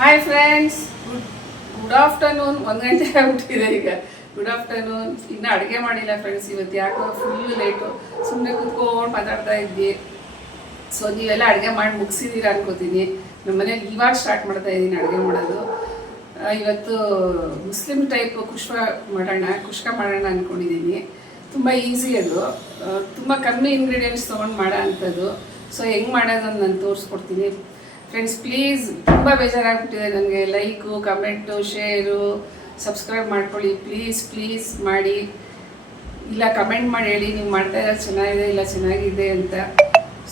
Hi friends good good afternoon ಒಂದು ಗಂಟೆ ಆಗ್ಬಿಟ್ಟಿದೆ ಈಗ. ಗುಡ್ ಆಫ್ಟರ್ನೂನ್ ಇನ್ನೂ ಅಡುಗೆ ಮಾಡಿಲ್ಲ ಫ್ರೆಂಡ್ಸ್ ಇವತ್ತು. ಯಾಕೋ ಫುಲ್ ಲೇಟು ಸುಮ್ಮನೆ ಕೂತ್ಕೊಂಡು ಮಾತಾಡ್ತಾ ಇದ್ವಿ ಸೊ ನೀವೆಲ್ಲ ಅಡುಗೆ ಮಾಡಿ ಮುಗಿಸಿದ್ದೀರಾ ಅನ್ಕೋತೀನಿ. ನಮ್ಮ ಮನೇಲಿ ಇವಾಗ ಸ್ಟಾರ್ಟ್ ಮಾಡ್ತಾ ಇದ್ದೀನಿ ಅಡುಗೆ ಮಾಡೋದು. ಇವತ್ತು ಮುಸ್ಲಿಂ ಟೈಪ್ ಕುಷ್ಕ ಮಾಡೋಣ ಕುಷ್ಕ ಮಾಡೋಣ ಅಂದ್ಕೊಂಡಿದ್ದೀನಿ ತುಂಬ ಈಸಿ ಅದು. ತುಂಬ ಕಮ್ಮಿ ಇಂಗ್ರೀಡಿಯೆಂಟ್ಸ್ ತೊಗೊಂಡು ಮಾಡೋ ಅಂಥದ್ದು ಸೊ ಹೆಂಗೆ ಮಾಡೋದನ್ನು ನಾನು ತೋರಿಸ್ಕೊಡ್ತೀನಿ. ಫ್ರೆಂಡ್ಸ್ ಪ್ಲೀಸ್ ತುಂಬ ಬೇಜಾರಾಗ್ಬಿಟ್ಟಿದೆ ನನಗೆ ಲೈಕು, ಕಮೆಂಟು, ಶೇರು, ಸಬ್ಸ್ಕ್ರೈಬ್ ಮಾಡ್ಕೊಳ್ಳಿ. ಪ್ಲೀಸ್ ಪ್ಲೀಸ್ ಮಾಡಿ. ಇಲ್ಲ, ಕಮೆಂಟ್ ಮಾಡಿ ಹೇಳಿ. ನೀವು ಮಾಡ್ತಾ ಇರೋದು ಚೆನ್ನಾಗಿದೆ, ಇಲ್ಲ ಚೆನ್ನಾಗಿದೆ ಅಂತ.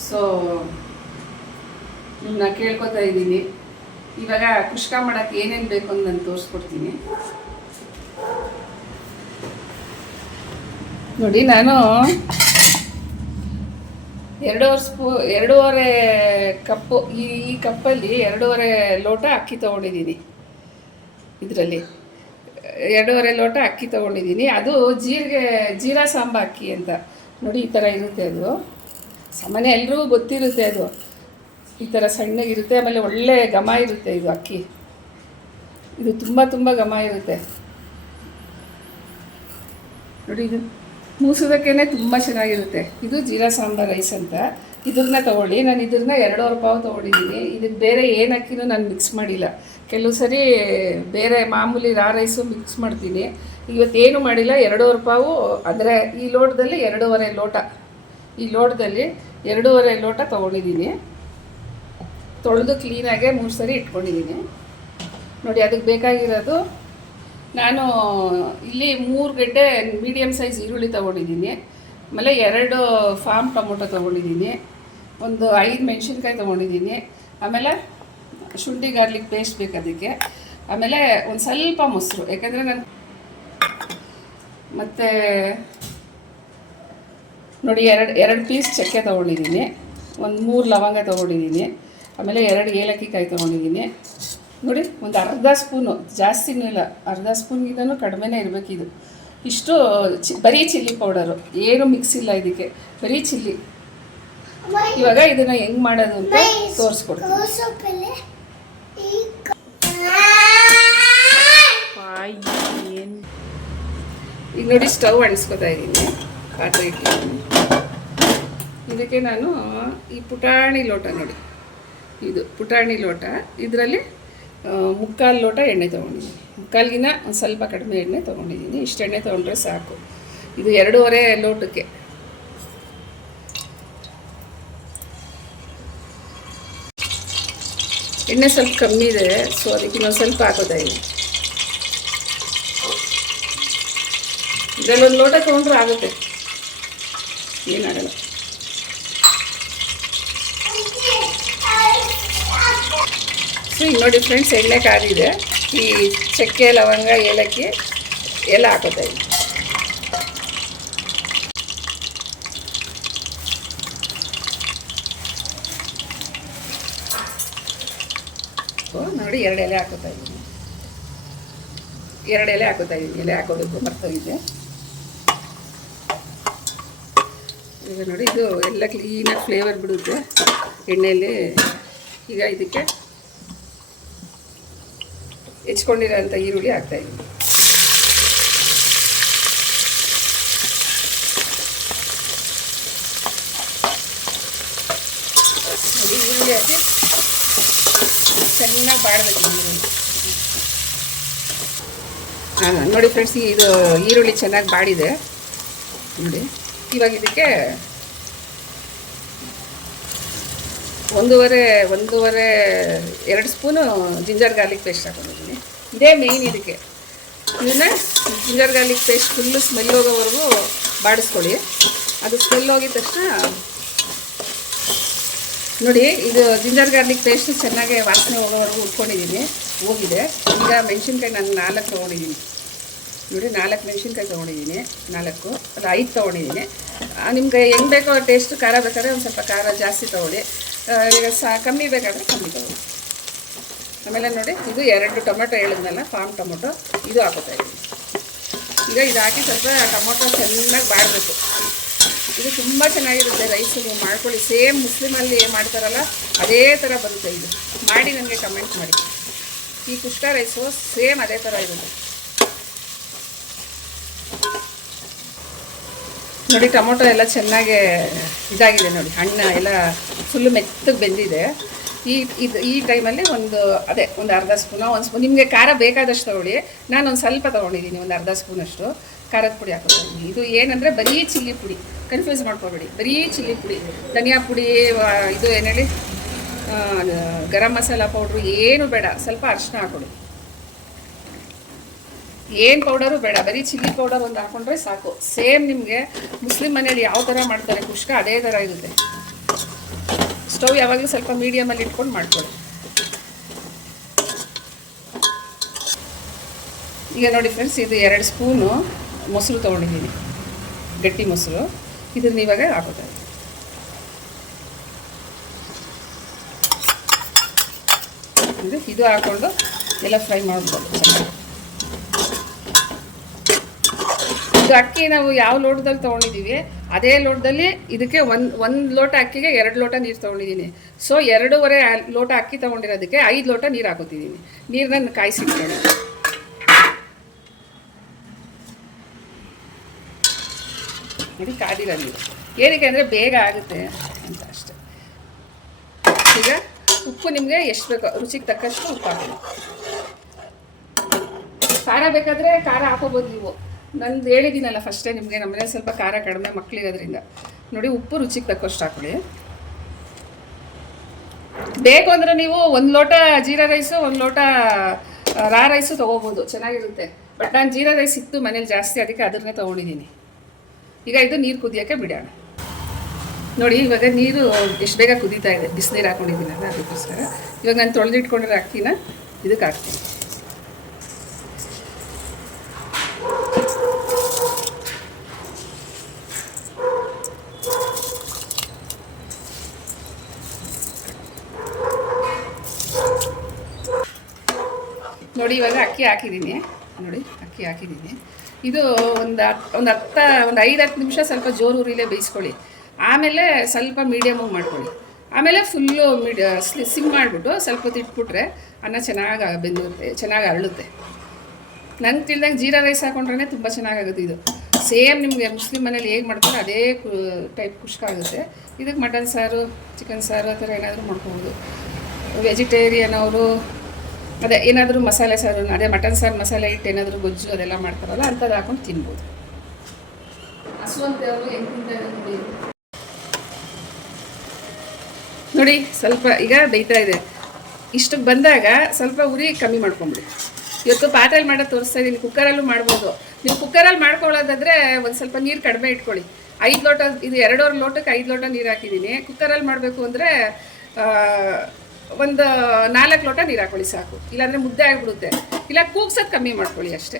ಸೊ ನಿಮ್ಮನ್ನ ಕೇಳ್ಕೊತಾ ಇದ್ದೀನಿ. ಇವಾಗ ಕುಷ್ಕ ಮಾಡೋಕ್ಕೆ ಏನೇನು ಬೇಕು ಅಂತ ನಾನು ತೋರಿಸ್ಕೊಡ್ತೀನಿ. ನೋಡಿ, ನಾನು ಎರಡೂವರೆ ಸ್ಪೂ, ಎರಡೂವರೆ ಕಪ್ಪು, ಈ ಈ ಕಪ್ಪಲ್ಲಿ ಎರಡೂವರೆ ಲೋಟ ಅಕ್ಕಿ ತೊಗೊಂಡಿದ್ದೀನಿ. ಇದರಲ್ಲಿ. ಎರಡೂವರೆ ಲೋಟ ಅಕ್ಕಿ ತೊಗೊಂಡಿದ್ದೀನಿ. ಅದು ಜೀರಿಗೆ, ಜೀರಾ ಸಾಂಬ ಅಕ್ಕಿ ಅಂತ. ನೋಡಿ, ಈ ಥರ ಇರುತ್ತೆ ಅದು. ಸಾಮಾನ್ಯ ಎಲ್ರಿಗೂ ಗೊತ್ತಿರುತ್ತೆ ಅದು. ಈ ಥರ ಸಣ್ಣಗಿರುತ್ತೆ, ಆಮೇಲೆ ಒಳ್ಳೆ ಘಮ ಇರುತ್ತೆ ಇದು ಅಕ್ಕಿ. ಇದು ತುಂಬ ತುಂಬ ಘಮ ಇರುತ್ತೆ. ನೋಡಿ, ಇದು ಮೂಸೋದಕ್ಕೇ ತುಂಬ ಚೆನ್ನಾಗಿರುತ್ತೆ. ಇದು ಜೀರಾ ಸಾಂಬಾರ್ ರೈಸ್ ಅಂತ. ಇದನ್ನ ತಗೊಳ್ಳಿ. ನಾನು ಇದನ್ನ ಎರಡೂವರೆ ಪಾವು ತೊಗೊಂಡಿದ್ದೀನಿ. ಇದಕ್ಕೆ ಬೇರೆ ಏನು ಅಕ್ಕಿನೂ ನಾನು ಮಿಕ್ಸ್ ಮಾಡಿಲ್ಲ. ಕೆಲವು ಸರಿ ಬೇರೆ ಮಾಮೂಲಿ ರಾ ರೈಸು ಮಿಕ್ಸ್ ಮಾಡ್ತೀನಿ. ಇವತ್ತೇನು ಮಾಡಿಲ್ಲ, ಎರಡೂವರೆ ಪಾವು, ಅಂದರೆ ಈ ಲೋಟದಲ್ಲಿ ಎರಡೂವರೆ ಲೋಟ. ಈ ಲೋಟದಲ್ಲಿ ಎರಡೂವರೆ ಲೋಟ ತೊಗೊಂಡಿದ್ದೀನಿ. ತೊಳೆದು ಕ್ಲೀನಾಗೆ ಮೂರು ಸರಿ ಇಟ್ಕೊಂಡಿದ್ದೀನಿ. ನೋಡಿ ಅದಕ್ಕೆ ಬೇಕಾಗಿರೋದು ನಾನು ಇಲ್ಲಿ ಮೂರು ಗಡ್ಡೆ ಮೀಡಿಯಮ್ ಸೈಜ್ ಈರುಳ್ಳಿ ತೊಗೊಂಡಿದ್ದೀನಿ. ಆಮೇಲೆ ಎರಡು ಫಾರ್ಮ್ ಟೊಮೊಟೊ ತೊಗೊಂಡಿದ್ದೀನಿ. ಒಂದು ಐದು ಮೆಣಸಿನ್ಕಾಯಿ ತೊಗೊಂಡಿದ್ದೀನಿ. ಆಮೇಲೆ ಶುಂಠಿ ಗಾರ್ಲಿಕ್ ಪೇಸ್ಟ್ ಬೇಕು ಅದಕ್ಕೆ. ಆಮೇಲೆ ಒಂದು ಸ್ವಲ್ಪ ಮೊಸರು, ಯಾಕಂದರೆ ನಾನು ಮತ್ತು ನೋಡಿ ಎರಡು ಎರಡು ಪೀಸ್ ಚಕ್ಕೆ ತೊಗೊಂಡಿದ್ದೀನಿ. ಒಂದು ಮೂರು ಲವಂಗ ತೊಗೊಂಡಿದ್ದೀನಿ. ಆಮೇಲೆ ಎರಡು ಏಲಕ್ಕಿ ಕಾಯಿ ತೊಗೊಂಡಿದ್ದೀನಿ. ನೋಡಿ ಒಂದು ಅರ್ಧ ಸ್ಪೂನು ಜಾಸ್ತಿನೂ ಇಲ್ಲ ಅರ್ಧ ಸ್ಪೂನ್ಗಿಂತನೂ ಕಡಿಮೆನೇ ಇದು. ಇಷ್ಟು ಚಿ ಬರೀ ಚಿಲ್ಲಿ ಪೌಡರು ಏನು ಮಿಕ್ಸ್ ಇಲ್ಲ ಇದಕ್ಕೆ ಬರೀ ಚಿಲ್ಲಿ. ಇವಾಗ ಇದನ್ನು ಹೆಂಗೆ ಮಾಡೋದು ಅಂತ ತೋರಿಸ್ಕೊಡ್ತೀನಿ. ಈಗ ನೋಡಿ ಸ್ಟವ್ ಅಣಿಸ್ಕೊತಾ ಇದ್ದೀನಿ ಪಾತ್ರೆ ಇಟ್ಟಿದ್ದೀನಿ. ಇದಕ್ಕೆ ನಾನು ಈ ಪುಟಾಣಿ ಲೋಟ ನೋಡಿ. ಇದು ಪುಟಾಣಿ ಲೋಟ. ಇದರಲ್ಲಿ ಮುಕ್ಕಾಲು ಲೋಟ ಎಣ್ಣೆ ತೊಗೊಂಡಿದ್ದೀನಿ. ಮುಕ್ಕಾಲ್ಗಿನ ಒಂದು ಸ್ವಲ್ಪ ಕಡಿಮೆ ಎಣ್ಣೆ ತೊಗೊಂಡಿದ್ದೀನಿ. ಇಷ್ಟು ಎಣ್ಣೆ ತೊಗೊಂಡ್ರೆ ಸಾಕು. ಇದು ಎರಡೂವರೆ ಲೋಟಕ್ಕೆ. ಎಣ್ಣೆ ಸ್ವಲ್ಪ ಕಮ್ಮಿ ಇದೆ, ಸೊ ಅದಕ್ಕೆ ಇನ್ನೊಂದು ಸ್ವಲ್ಪ ಹಾಕೋತಾ ಇದರಲ್ಲಿ ಒಂದು ಲೋಟ ತೊಗೊಂಡ್ರೆ ಆಗುತ್ತೆ. ಏನಾಗಲ್ಲ ಸೊ ಈಗ ನೋಡಿ ಫ್ರೆಂಡ್ಸ್ ಎಣ್ಣೆ ಕಾದಿದೆ ಈ ಚಕ್ಕೆ, ಲವಂಗ, ಏಲಕ್ಕಿ ಎಲ್ಲ ಹಾಕೋತಾ ಇದ್ದೀನಿ. ನೋಡಿ, ಎರಡು ಎಲೆ ಹಾಕೋತಾ ಇದ್ದೀನಿ. ಎರಡು ಎಲೆ ಹಾಕೋತಾ ಇದ್ದೀನಿ. ಎಲೆ ಹಾಕೋಬೇಕು ಇದೆ. ಈಗ ನೋಡಿ, ಇದು ಎಲ್ಲ ಕ್ಲೀನಾಗಿ ಫ್ಲೇವರ್ ಬಿಡುತ್ತೆ. ಎಣ್ಣೆಯಲ್ಲಿ ಈಗ ಇದಕ್ಕೆ ಹೆಚ್ಕೊಂಡಿರೋಂಥ ಈರುಳ್ಳಿ ಹಾಕ್ತಾ ಇದ್ದೀನಿ. ಈರುಳ್ಳಿ ಹಾಕಿ ಚೆನ್ನಾಗಿ ಬಾಡಬೇಕು ಈರುಳ್ಳಿ. ನೋಡಿ ಫ್ರೆಂಡ್ಸ್ ಇದು ಈರುಳ್ಳಿ ಚೆನ್ನಾಗಿ ಬಾಡಿದೆ. ನೋಡಿ, ಇವಾಗ ಇದಕ್ಕೆ ಒಂದೂವರೆ ಒಂದೂವರೆ, ಎರಡು ಸ್ಪೂನು ಜಿಂಜರ್ ಗಾರ್ಲಿಕ್ ಪೇಸ್ಟ್ ಹಾಕೊಂಡಿದ್ದೀನಿ. ಇದೇ ಮೇಯ್ನ್ ಇದಕ್ಕೆ. ಇದನ್ನ ginger garlic paste full smell ಹೋಗೋವರೆಗೂ ಬಾಡಿಸ್ಕೊಳ್ಳಿ. ಅದು ಸ್ಮೆಲ್ ಹೋಗಿದ ತಕ್ಷಣ ನೋಡಿ, ಇದು ಜಿಂಜರ್ ಗಾರ್ಲಿಕ್ ಪೇಸ್ಟ್ ಚೆನ್ನಾಗಿ ವಾಸನೆ ಹೋಗೋವರೆಗೂ ಉಟ್ಕೊಂಡಿದ್ದೀನಿ. ಹೋಗಿದೆ. ಈಗ ಮೆಣಸಿನ್ಕಾಯಿ ನಾನು ನಾಲ್ಕು ತೊಗೊಂಡಿದ್ದೀನಿ. ನೋಡಿ, ನಾಲ್ಕು ಮೆಣಸಿನ್ಕಾಯಿ ತೊಗೊಂಡಿದ್ದೀನಿ. ನಾಲ್ಕು. ಅಲ್ಲ ಐದು ತೊಗೊಂಡಿದ್ದೀನಿ. ನಿಮ್ಗೆ ಹೆಂಗೆ ಬೇಕೋ ಟೇಸ್ಟ್ ಖಾರ ಬೇಕಾದ್ರೆ ಒಂದು ಸ್ವಲ್ಪ ಖಾರ ಜಾಸ್ತಿ ತೊಗೊಳ್ಳಿ. ಈಗ ಸಾ, ಕಮ್ಮಿ ಬೇಕಾದರೆ ಕಮ್ಮಿ ತೊಗೊಳ್ಳಿ ಆಮೇಲೆ ನೋಡಿ, ಇದು ಎರಡು ಟೊಮೆಟೊ ಹೇಳಿದ್ನಲ್ಲ ಫಾರ್ಮ್ ಟೊಮೊಟೊ, ಇದು ಹಾಕೋತಾ ಇದ್ದೀನಿ. ಈಗ ಇದು ಹಾಕಿ ಸ್ವಲ್ಪ ಟೊಮೊಟೊ ಚೆನ್ನಾಗಿ ಬಾಡಬೇಕು. ಇದು ತುಂಬ ಚೆನ್ನಾಗಿರುತ್ತೆ ರೈಸು ಮಾಡ್ಕೊಳ್ಳಿ. ಸೇಮ್ ಮುಸ್ಲಿಮಲ್ಲಿ ಮಾಡ್ತಾರಲ್ಲ, ಅದೇ ಥರ ಬರುತ್ತೆ ಇದು. ಮಾಡಿ ನನಗೆ ಕಮೆಂಟ್ ಮಾಡಿ. ಈ ಕುಷ್ಕ ರೈಸು ಸೇಮ್ ಅದೇ ಥರ ಇರುತ್ತೆ. ನೋಡಿ, ಟೊಮೊಟೊ ಎಲ್ಲ ಚೆನ್ನಾಗಿ ಇದಾಗಿದೆ ನೋಡಿ, ಹಣ್ಣು ಎಲ್ಲ ಫುಲ್ಲು ಮೆತ್ತಗೆ ಬೆಂದಿದೆ. ಈ, ಇದು, ಈ ಟೈಮಲ್ಲಿ ಒಂದು, ಅದೇ, ಒಂದು ಅರ್ಧ ಸ್ಪೂನು ಒಂದು ಸ್ಪೂನ್, ನಿಮಗೆ ಖಾರ ಬೇಕಾದಷ್ಟು ತೊಗೊಳ್ಳಿ. ನಾನು ಒಂದು ಸ್ವಲ್ಪ ತೊಗೊಂಡಿದ್ದೀನಿ ಒಂದು ಅರ್ಧ ಸ್ಪೂನಷ್ಟು. ಖಾರದ ಪುಡಿ ಹಾಕೋತೀನಿ. ಇದು ಏನಂದರೆ ಬರೀ ಚಿಲ್ಲಿ ಪುಡಿ. ಕನ್ಫ್ಯೂಸ್ ಮಾಡ್ಕೋಬೇಡಿ. ಬರೀ ಚಿಲ್ಲಿ ಪುಡಿ. ಧನಿಯಾ ಪುಡಿ ಇದು ಏನೇಳಿ ಹೇಳಿ? ಗರಂ ಮಸಾಲ ಪೌಡ್ರು, ಏನು ಬೇಡ. ಸ್ವಲ್ಪ ಅರಿಶಿನ ಹಾಕೊಳ್ಳಿ. ಏನು ಪೌಡರು ಬೇಡ, ಬರೀ ಚಿಲ್ಲಿ ಪೌಡರ್ ಒಂದು ಹಾಕೊಂಡ್ರೆ ಸಾಕು. ಸೇಮ್ ನಿಮಗೆ ಮುಸ್ಲಿಂ ಮನೆಯಲ್ಲಿ ಯಾವ ಥರ ಮಾಡ್ತಾರೆ ಕುಷ್ಕ, ಅದೇ ಥರ ಇರುತ್ತೆ. ಸ್ಟವ್ ಯಾವಾಗಲೂ ಸ್ವಲ್ಪ ಮೀಡಿಯಮಲ್ಲಿ ಇಟ್ಕೊಂಡು ಮಾಡ್ಕೊಳ್ಳಿ. ಈಗ ನೋಡಿ ಫ್ರೆಂಡ್ಸ್ ಇದು ಎರಡು ಸ್ಪೂನು ಮೊಸರು ತೊಗೊಂಡಿದ್ದೀನಿ. ಗಟ್ಟಿ ಮೊಸರು. ಇದನ್ನ ಇವಾಗ ಹಾಕೋತಾರೆ. ಅಂದರೆ ಇದು ಹಾಕ್ಕೊಂಡು ಎಲ್ಲ ಫ್ರೈ ಮಾಡ್ಬೋದು. ಚೆನ್ನಾಗಿ. ಇದು ಅಕ್ಕಿ ನಾವು ಯಾವ ಲೋಟದಲ್ಲಿ ತೊಗೊಂಡಿದ್ದೀವಿ ಅದೇ ಲೋಟದಲ್ಲಿ ಇದಕ್ಕೆ ಒಂದು ಒಂದು ಲೋಟ ಅಕ್ಕಿಗೆ ಎರಡು ಲೋಟ ನೀರು ತೊಗೊಂಡಿದ್ದೀನಿ ಸೊ ಎರಡೂವರೆ ಲೋಟ ಅಕ್ಕಿ ತೊಗೊಂಡಿರೋದಕ್ಕೆ ಐದು ಲೋಟ ನೀರು ಹಾಕೋತಿದ್ದೀನಿ ನೀರನ್ನ ಕಾಯಿಸಿಟ್ಕೊಳ್ಳಿ. ನೋಡಿ ಕಾದಿಲ್ಲ ನೀರು. ಏನಕ್ಕೆ ಅಂದರೆ ಬೇಗ ಆಗುತ್ತೆ ಅಂತ ಅಷ್ಟೆ. ಈಗ ಉಪ್ಪು ನಿಮಗೆ ಎಷ್ಟು ಬೇಕೋ, ರುಚಿಗೆ ತಕ್ಕಷ್ಟು ಉಪ್ಪು ಹಾಕಿ ಖಾರ ಬೇಕಾದರೆ ಖಾರ ಹಾಕೋಬೋದು ನೀವು. ನಂದು ಹೇಳಿದ್ದೀನಲ್ಲ ಫಸ್ಟೇ ನಿಮಗೆ, ನಮ್ಮನೆ ಸ್ವಲ್ಪ ಖಾರ ಕಡಿಮೆ ಮಕ್ಕಳಿರೋದ್ರಿಂದ ನೋಡಿ, ಉಪ್ಪು ರುಚಿಗೆ ತಕ್ಕಷ್ಟು ಹಾಕೊಳ್ಳಿ ಬೇಕು ಅಂದರೆ ನೀವು ಒಂದು ಲೋಟ ಜೀರಾ ರೈಸು, ಒಂದು ಲೋಟ ರಾ ರೈಸು ತೊಗೋಬೋದು. ಚೆನ್ನಾಗಿರುತ್ತೆ. ಬಟ್ ನಾನು ಜೀರಾ ರೈಸ್ ಇತ್ತು ಮನೇಲಿ ಜಾಸ್ತಿ, ಅದಕ್ಕೆ ಅದನ್ನೇ ತೊಗೊಂಡಿದ್ದೀನಿ. ಈಗ ಇದು ನೀರು ಕುದಿಯೋಕ್ಕೆ ಬಿಡೋಣ. ನೋಡಿ, ಇವಾಗ ನೀರು ಎಷ್ಟು ಬೇಗ ಕುದೀತಾ ಇದೆ. ಬಿಸಿನೀರು ಹಾಕೊಂಡಿದ್ದೀನಲ್ಲ, ಅದಕ್ಕೋಸ್ಕರ. ಇವಾಗ ನಾನು ತೊಳೆದಿಟ್ಕೊಂಡಿರೋ ಅಕ್ಕಿನ ಇದಕ್ಕೆ ಹಾಕ್ತೀನಿ. ನೋಡಿ, ಇವಾಗ ಅಕ್ಕಿ ಹಾಕಿದ್ದೀನಿ. ನೋಡಿ, ಅಕ್ಕಿ ಹಾಕಿದ್ದೀನಿ. ಇದು ಒಂದು ಹತ್ತು ಒಂದು ಹತ್ತ, ಒಂದು ಐದು ಹತ್ತು ನಿಮಿಷ ಸ್ವಲ್ಪ ಜೋರು ಉರಿಲೇ ಬೇಯಿಸ್ಕೊಳ್ಳಿ. ಆಮೇಲೆ ಸ್ವಲ್ಪ ಮೀಡಿಯಮಾಗಿ ಮಾಡ್ಕೊಳ್ಳಿ. ಆಮೇಲೆ ಫುಲ್ಲು ಮೀಡಿ ಸಿಮ್ ಮಾಡಿಬಿಟ್ಟು ಸ್ವಲ್ಪ ಹೊತ್ತು ಇಟ್ಬಿಟ್ರೆ ಅನ್ನ ಚೆನ್ನಾಗಿ ಬೆಂದಿರುತ್ತೆ ಚೆನ್ನಾಗಿ ಅರಳುತ್ತೆ. ನಂಗೆ ತಿಳಿದಂಗೆ ಜೀರಾ ರೈಸ್ ಹಾಕೊಂಡ್ರೆ ತುಂಬ ಚೆನ್ನಾಗಾಗುತ್ತೆ ಇದು. ಸೇಮ್ ನಿಮಗೆ ಮುಸ್ಲಿಂ ಮನೇಲಿ ಹೇಗೆ ಮಾಡ್ತಾರೆ ಅದೇ ಟೈಪ್ ಆಗುತ್ತೆ. ಇದಕ್ಕೆ ಮಟನ್ ಸಾರು ಚಿಕನ್ ಸಾರು ಆ ಥರ ಏನಾದರೂ ಮಾಡ್ಕೋಬೋದು. ವೆಜಿಟೇರಿಯನ್ ಅವರು ಅದೇ ಏನಾದರೂ ಮಸಾಲೆ ಸಾರು, ಅದೇ ಮಟನ್ ಸಾರು ಮಸಾಲೆ ಇಟ್ಟು ಏನಾದರೂ ಗೊಜ್ಜು ಅದೆಲ್ಲ ಮಾಡ್ತಾರಲ್ಲ ಅಂಥದ್ದು ಹಾಕೊಂಡು ತಿನ್ಬೋದು. ನೋಡಿ. ಸ್ವಲ್ಪ ಈಗ ಬೇಯ್ತಾ ಇದೆ. ಇಷ್ಟಕ್ಕೆ ಬಂದಾಗ ಸ್ವಲ್ಪ ಉರಿ ಕಮ್ಮಿ ಮಾಡ್ಕೊಂಬಿಡಿ. ಇವತ್ತು ಪಾತ್ರೆಯಲ್ಲಿ ಮಾಡೋದು ತೋರಿಸ್ತಾ ಇದ್ದೀನಿ ಕುಕ್ಕರಲ್ಲೂ ಮಾಡ್ಬೋದು. ನೀವು ಕುಕ್ಕರಲ್ಲಿ ಮಾಡ್ಕೊಳ್ಳೋದಾದ್ರೆ ಒಂದು ಸ್ವಲ್ಪ ನೀರು ಕಡಿಮೆ ಇಟ್ಕೊಳ್ಳಿ. ಐದು ಲೋಟ, ಇದು ಎರಡೂವರೆ ಲೋಟಕ್ಕೆ ಐದು ಲೋಟ ನೀರು ಹಾಕಿದ್ದೀನಿ. ಕುಕ್ಕರಲ್ಲಿ ಮಾಡಬೇಕು ಅಂದರೆ ಒಂದು ನಾಲ್ಕು ಲೋಟ ನೀರು ಹಾಕೊಳ್ಳಿ ಸಾಕು. ಇಲ್ಲಾಂದರೆ ಮುದ್ದೆ ಆಗಿಬಿಡುತ್ತೆ. ಇಲ್ಲ, ಕೂಗ್ಸೋದು ಕಮ್ಮಿ ಮಾಡ್ಕೊಳ್ಳಿ ಅಷ್ಟೇ.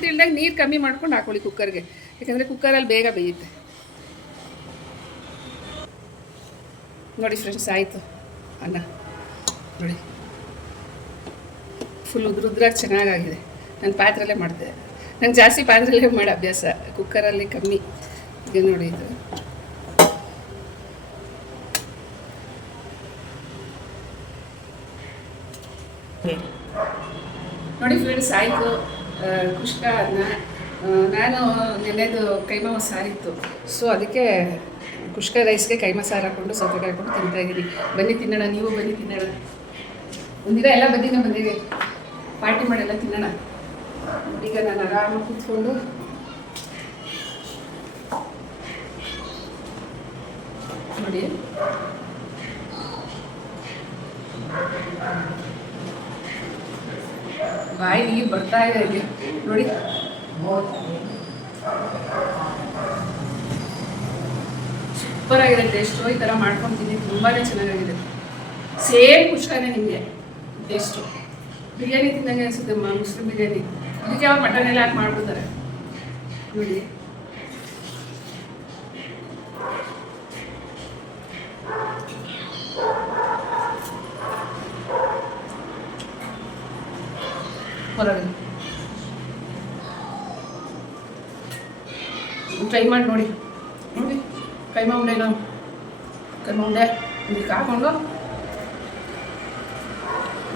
ತಿಳಿದಾಗ ನೀರು ಕಮ್ಮಿ ಮಾಡ್ಕೊಂಡು ಹಾಕೊಳ್ಳಿ ಕುಕ್ಕರ್ಗೆ. ಯಾಕಂದರೆ ಕುಕ್ಕರಲ್ಲಿ ಬೇಗ ಬೇಯುತ್ತೆ. ನೋಡಿ ಫ್ರೆಂಡ್ಸ್ ಆಯಿತು. ಅನ್ನ. ನೋಡಿ. ಫುಲ್ ಉದ್ರುದ್ರಾಗಿ ಚೆನ್ನಾಗಾಗಿದೆ. ನಾನು ಪಾತ್ರೆಲ್ಲೇ ಮಾಡಿದೆ. ನಂಗೆ ಜಾಸ್ತಿ ಪಾತ್ರೆಲ್ಲೇ ಮಾಡೋ ಅಭ್ಯಾಸ ಕುಕ್ಕರಲ್ಲಿ ಕಮ್ಮಿ. ಈಗ ನೋಡಿ ಇದು. ನೋಡಿ ಫ್ರೆಂಡ್ಸ್ ಆಯಿತು. ಕುಷ್ಕ ಅದನ್ನ ನಾನು ನೆನೆದು ಕೈಮಾ ಸಾರಿತ್ತು. ಸೊ ಅದಕ್ಕೆ ಕುಷ್ಕ ರೈಸ್ಗೆ ಕೈಮಾ ಸಾರು ಹಾಕ್ಕೊಂಡು, ಸೌತೆಕಾಯಿ ಹಾಕೊಂಡು ತಿಂತಾ ಇದ್ದೀನಿ. ಬನ್ನಿ ತಿನ್ನೋಣ, ನೀವು ಬನ್ನಿ ತಿನ್ನೋಣ. ಒಂದಿನ ಎಲ್ಲ ಬನ್ನಿನ ಬಂದಿದೆ ಪಾರ್ಟಿ ಮಾಡೆಲ್ಲ, ತಿನ್ನೋಣ. ಈಗ ನಾನು ಆರಾಮಾಗಿ ಕೂತ್ಕೊಂಡು ನೋಡಿ. ಬಾಯಿ ನೀರು ಬರ್ತಾ ಇದೆ ಇಲ್ಲಿ. ನೋಡಿ. ಸೂಪರ್ ಆಗಿದೆ ಟೇಸ್ಟು ಈ ಥರ ಮಾಡ್ಕೊತೀನಿ. ತುಂಬಾ ಚೆನ್ನಾಗಾಗಿದೆ. ಸೇಮ್ ಕುಷ್ಕಾನೆ ನಿಮಗೆ. ಟೇಸ್ಟು. ಬಿರಿಯಾನಿ ತಿಂದಂಗೆ ಅನಿಸುತ್ತೆ ಮುಸ್ಲಿಂ ಬಿರಿಯಾನಿ. ಇದಕ್ಕೆ ಅವ್ರು ಮಟನ್ ಎಲ್ಲ ಹಾಕಿ ಮಾಡ್ಬಿಡ್ತಾರೆ. ನೋಡಿ. ಹೊರಗೆ ಟ್ರೈ ಮಾಡಿ ನೋಡಿ. ನೋಡಿ ಕೈಮಾ ಉಂಡೆ ನಾವು ಕೈಮಾ ಉಂಡೆ ಇದಕ್ಕೆ ಹಾಕೊಂಡು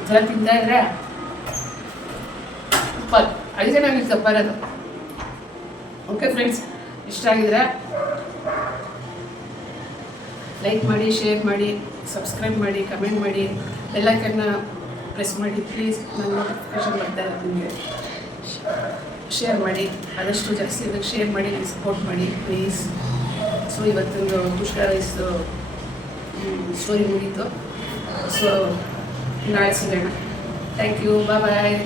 ಜಲ ತಿಂತಾ ಇದ್ರೆ ಸೂಪರ್. ಅದಕ್ಕೆ ನಾನು ಇಲ್ಲಿ ಅದು. ಓಕೆ ಫ್ರೆಂಡ್ಸ್ ಇಷ್ಟ ಆಗಿದ್ರೆ ಲೈಕ್ ಮಾಡಿ ಶೇರ್ ಮಾಡಿ ಸಬ್ಸ್ಕ್ರೈಬ್ ಮಾಡಿ ಕಮೆಂಟ್ ಮಾಡಿ ಎಲ್ಲ ಎಲ್ಲಕ್ಕನ್ನ ಪ್ರೆಸ್ ಮಾಡಿ ಪ್ಲೀಸ್ ನನ್ನ ನೋಟಿಫಿಕೇಶನ್ ಬರ್ತಾ ಇರೋದು ನಿಮಗೆ. ಶೇರ್ ಮಾಡಿ, ಆದಷ್ಟು ಜಾಸ್ತಿ ಇದಕ್ಕೆ ಶೇರ್ ಮಾಡಿ ನನಗೆ ಸಪೋರ್ಟ್ ಮಾಡಿ ಪ್ಲೀಸ್ ಸೊ ಇವತ್ತೊಂದು ಪುಷ್ಕರ ರೈಸ್ದು ಸ್ಟೋರಿ ಮುಗೀತು. ಸೊ ನಾಳೆ ಸಿಗೋಣ. Thank you bye bye